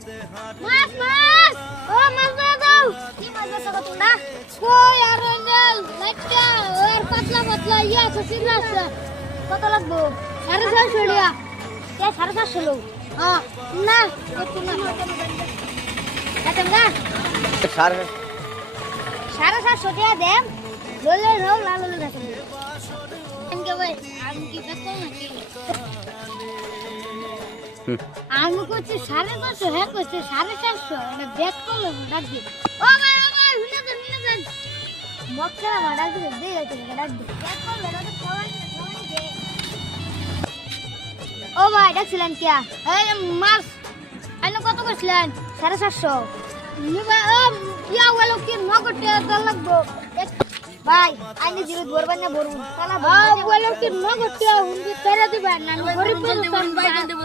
মাছ মাছ ও মাছ দাও কি মাছ দাও তোমরা কই আর লাইটটা আর পাতলা পাতলা ইয়া আছে সিরা আছে কত লাগবে 650 টাকা কে 750 লো হ্যাঁ না একটু না এটা না 750 টাকা দেন ললে নাও লাল লাল রাখেন আনকে ভাই আমি কি বেচো নাকি আমি কইছি 550 হ্যাঁ কইছি 450 এটা ব্যাক করলে ডাক দি ও ভাই হুনে যান মক্কা মারা দি দে যাইতে ডাক দি ব্যাক করলে ওটা ফোন দে ও ভাই ডাকছিলেন কি এই মাছ আইনো কত কইছিলেন 750 নি ভাই ইয়া ওয়ালো কি নগটে দল লাগবো ভাই আইনে জিরো ধরবা না বড় সালা ভাই ওয়ালো কি নগটে হুন্দি তেরা দিবা না গরিব বলতে ভাই দেব